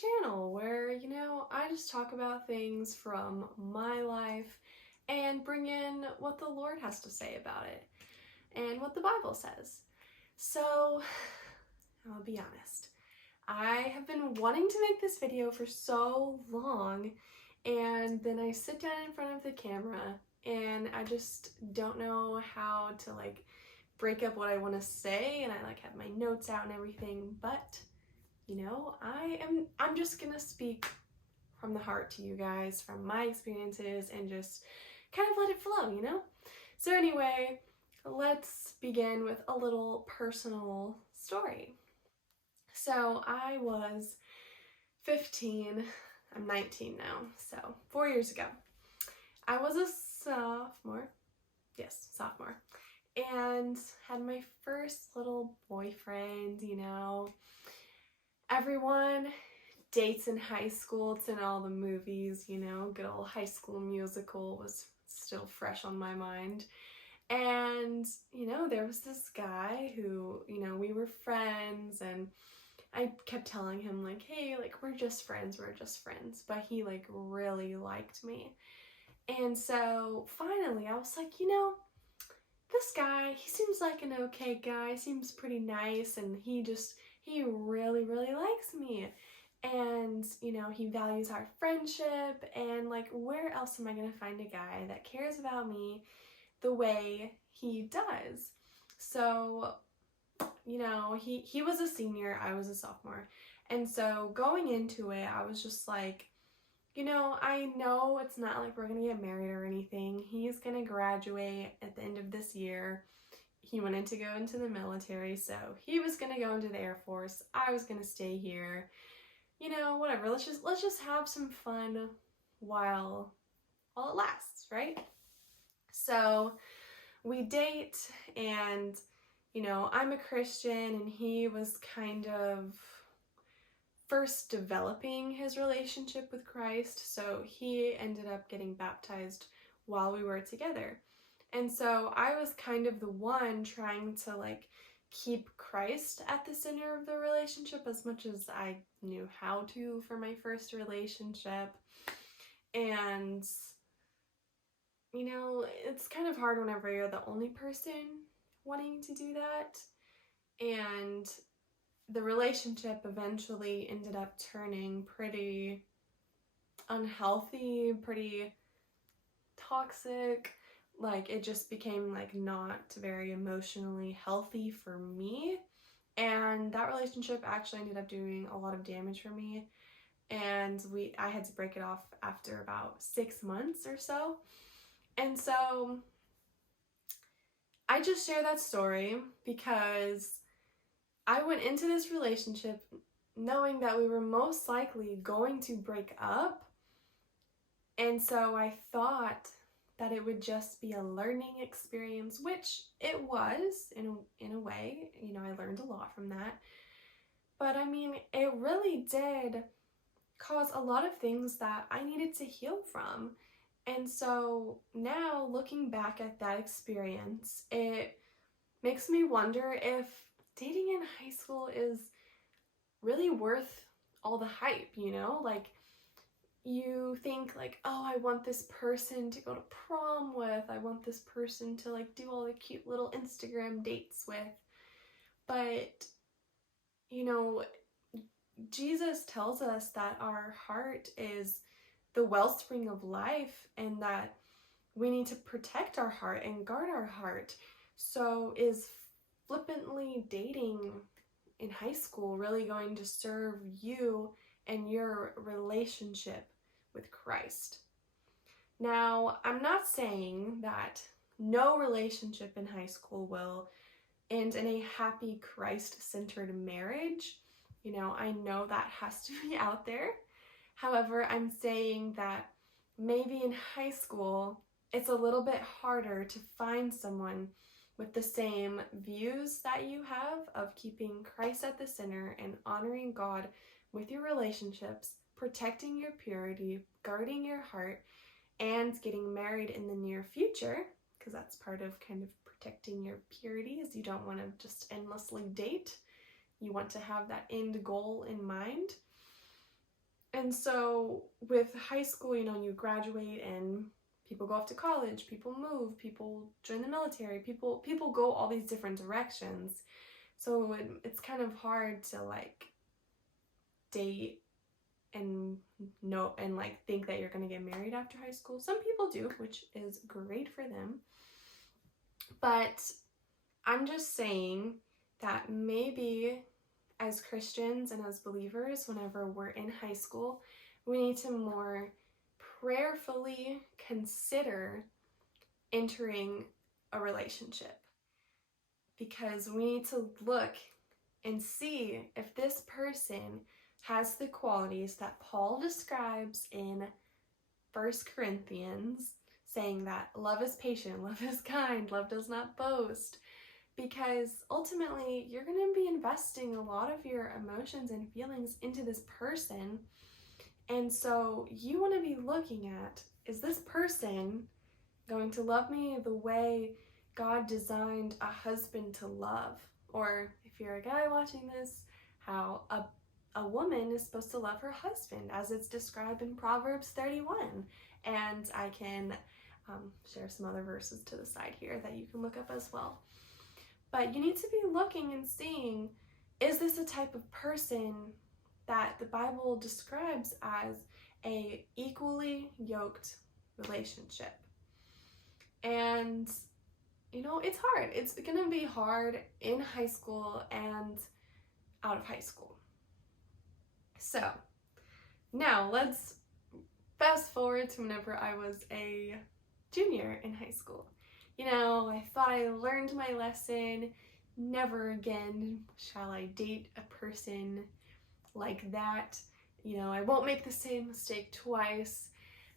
channel where, I just talk about things from my life and bring in what the Lord has to say about it and what the Bible says. So, I'll be honest. I have been wanting to make this video for so long, and then I sit down in front of the camera and I just don't know how to break up what I want to say, and I have my notes out and everything, but I'm just gonna speak from the heart to you guys, from my experiences, and just kind of let it flow. So anyway, let's begin with a little personal story. So I was 15, I'm 19 now, so 4 years ago. I was a sophomore, and had my first little boyfriend. Everyone dates in high school. It's in all the movies, good old High School Musical was still fresh on my mind. And, there was this guy who, we were friends, and I kept telling him hey, we're just friends. But he really liked me. And so finally I was like, this guy, he seems like an okay guy, seems pretty nice, and he really, really likes me. And, he values our friendship, and where else am I gonna find a guy that cares about me the way he does? So, he was a senior, I was a sophomore. And so going into it, I was just like, I know it's not like we're gonna get married or anything. He's gonna graduate at the end of this year. He wanted to go into the military, so he was gonna go into the Air Force. I was gonna stay here. Whatever. Let's just have some fun while it lasts, right? So we date, and I'm a Christian, and he was kind of first developing his relationship with Christ, so he ended up getting baptized while we were together. And so I was kind of the one trying to keep Christ at the center of the relationship as much as I knew how to for my first relationship. And it's kind of hard whenever you're the only person wanting to do that. And the relationship eventually ended up turning pretty unhealthy, pretty toxic. It just became not very emotionally healthy for me. And that relationship actually ended up doing a lot of damage for me. And I had to break it off after about 6 months or so. And so I just share that story because I went into this relationship knowing that we were most likely going to break up. And so I thought that it would just be a learning experience, which it was in a way. I learned a lot from that. But it really did cause a lot of things that I needed to heal from. And so now, looking back at that experience, it makes me wonder if dating in high school is really worth all the hype. You think oh, I want this person to go to prom with, I want this person to do all the cute little Instagram dates with. But Jesus tells us that our heart is the wellspring of life, and that we need to protect our heart and guard our heart. So is flippantly dating in high school really going to serve you and your relationship with Christ? Now, I'm not saying that no relationship in high school will end in a happy Christ-centered marriage. I know that has to be out there. However, I'm saying that maybe in high school, it's a little bit harder to find someone with the same views that you have of keeping Christ at the center and honoring God with your relationships, protecting your purity, guarding your heart, and getting married in the near future, because that's part of kind of protecting your purity, is you don't want to just endlessly date. You want to have that end goal in mind. And so with high school, you graduate and people go off to college, people move, people join the military, people go all these different directions. So it's kind of hard to like date and know and like think that you're going to get married after high school. Some people do, which is great for them. But I'm just saying that maybe as Christians and as believers, whenever we're in high school, we need to more prayerfully consider entering a relationship, because we need to look and see if this person has the qualities that Paul describes in 1 Corinthians, saying that love is patient, love is kind, love does not boast. Because ultimately, you're going to be investing a lot of your emotions and feelings into this person. And so you want to be looking at, is this person going to love me the way God designed a husband to love? Or if you're a guy watching this, how a woman is supposed to love her husband, as it's described in Proverbs 31. And I can share some other verses to the side here that you can look up as well. But you need to be looking and seeing, is this a type of person that the Bible describes as a equally yoked relationship? And, it's hard. It's going to be hard in high school and out of high school. So, now let's fast forward to whenever I was a junior in high school. I thought I learned my lesson. Never again shall I date a person like that. I won't make the same mistake twice.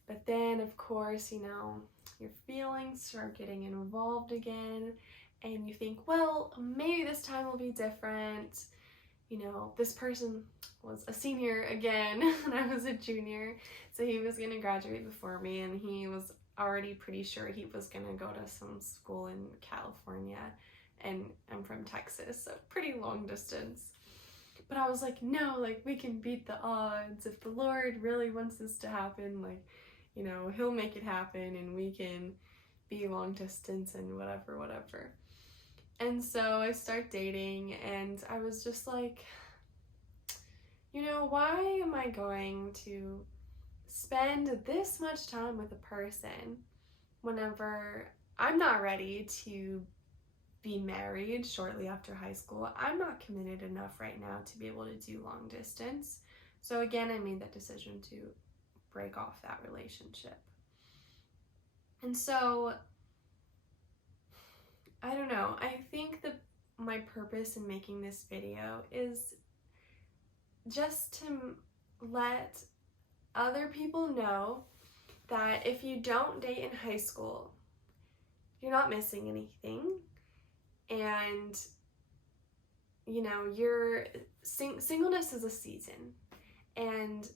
But then, of course, your feelings start getting involved again. And you think, well, maybe this time will be different. This person was a senior again and I was a junior. So he was going to graduate before me, and he was already pretty sure he was going to go to some school in California, and I'm from Texas, so pretty long distance. But I was like, no, like, we can beat the odds. If the Lord really wants this to happen, like, he'll make it happen and we can be long distance and whatever. And so I start dating, and I was just like, why am I going to spend this much time with a person whenever I'm not ready to be married shortly after high school? I'm not committed enough right now to be able to do long distance. So again, I made that decision to break off that relationship. And so, I don't know, I think that my purpose in making this video is just to let other people know that if you don't date in high school, you're not missing anything. And singleness is a season, and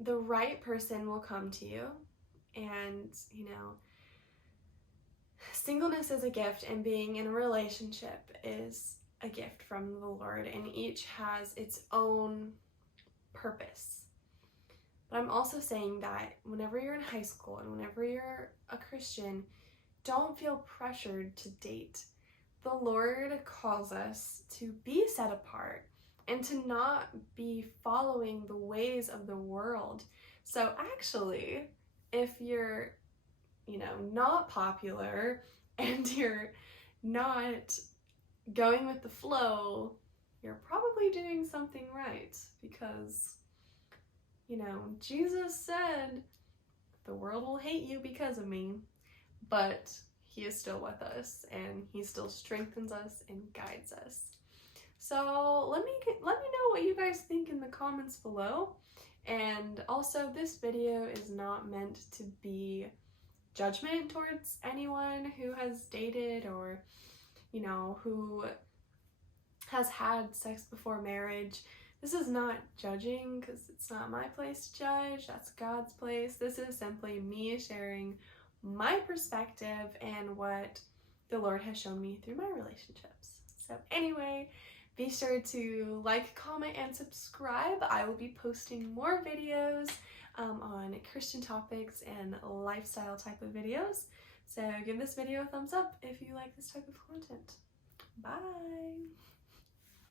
the right person will come to you. And singleness is a gift, and being in a relationship is a gift from the Lord, and each has its own purpose. But I'm also saying that whenever you're in high school and whenever you're a Christian, don't feel pressured to date. The Lord calls us to be set apart and to not be following the ways of the world. So actually, if you're, not popular and you're not going with the flow, you're probably doing something right, because Jesus said the world will hate you because of me, but he is still with us, and he still strengthens us and guides us. So let me know what you guys think in the comments below. And also, this video is not meant to be judgment towards anyone who has dated or who has had sex before marriage. This is not judging, because it's not my place to judge. That's God's place. This is simply me sharing my perspective and what the Lord has shown me through my relationships. So anyway, Be sure to like, comment, and subscribe. I will be posting more videos on Christian topics and lifestyle type of videos. So give this video a thumbs up if you like this type of content. Bye!